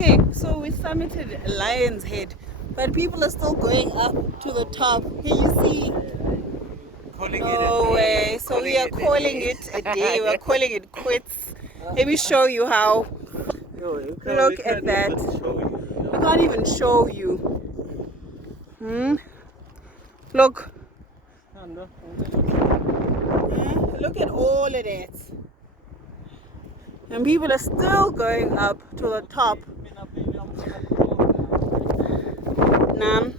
Okay, so we summited Lion's Head, but people are still going up to the top. Can you see? Calling No way. So we are calling it a day. We are calling it quits. Let me show you how. Look at that. We can't even show you. Hmm? Look. Look at all of that. And people are still going up to the top. Nam.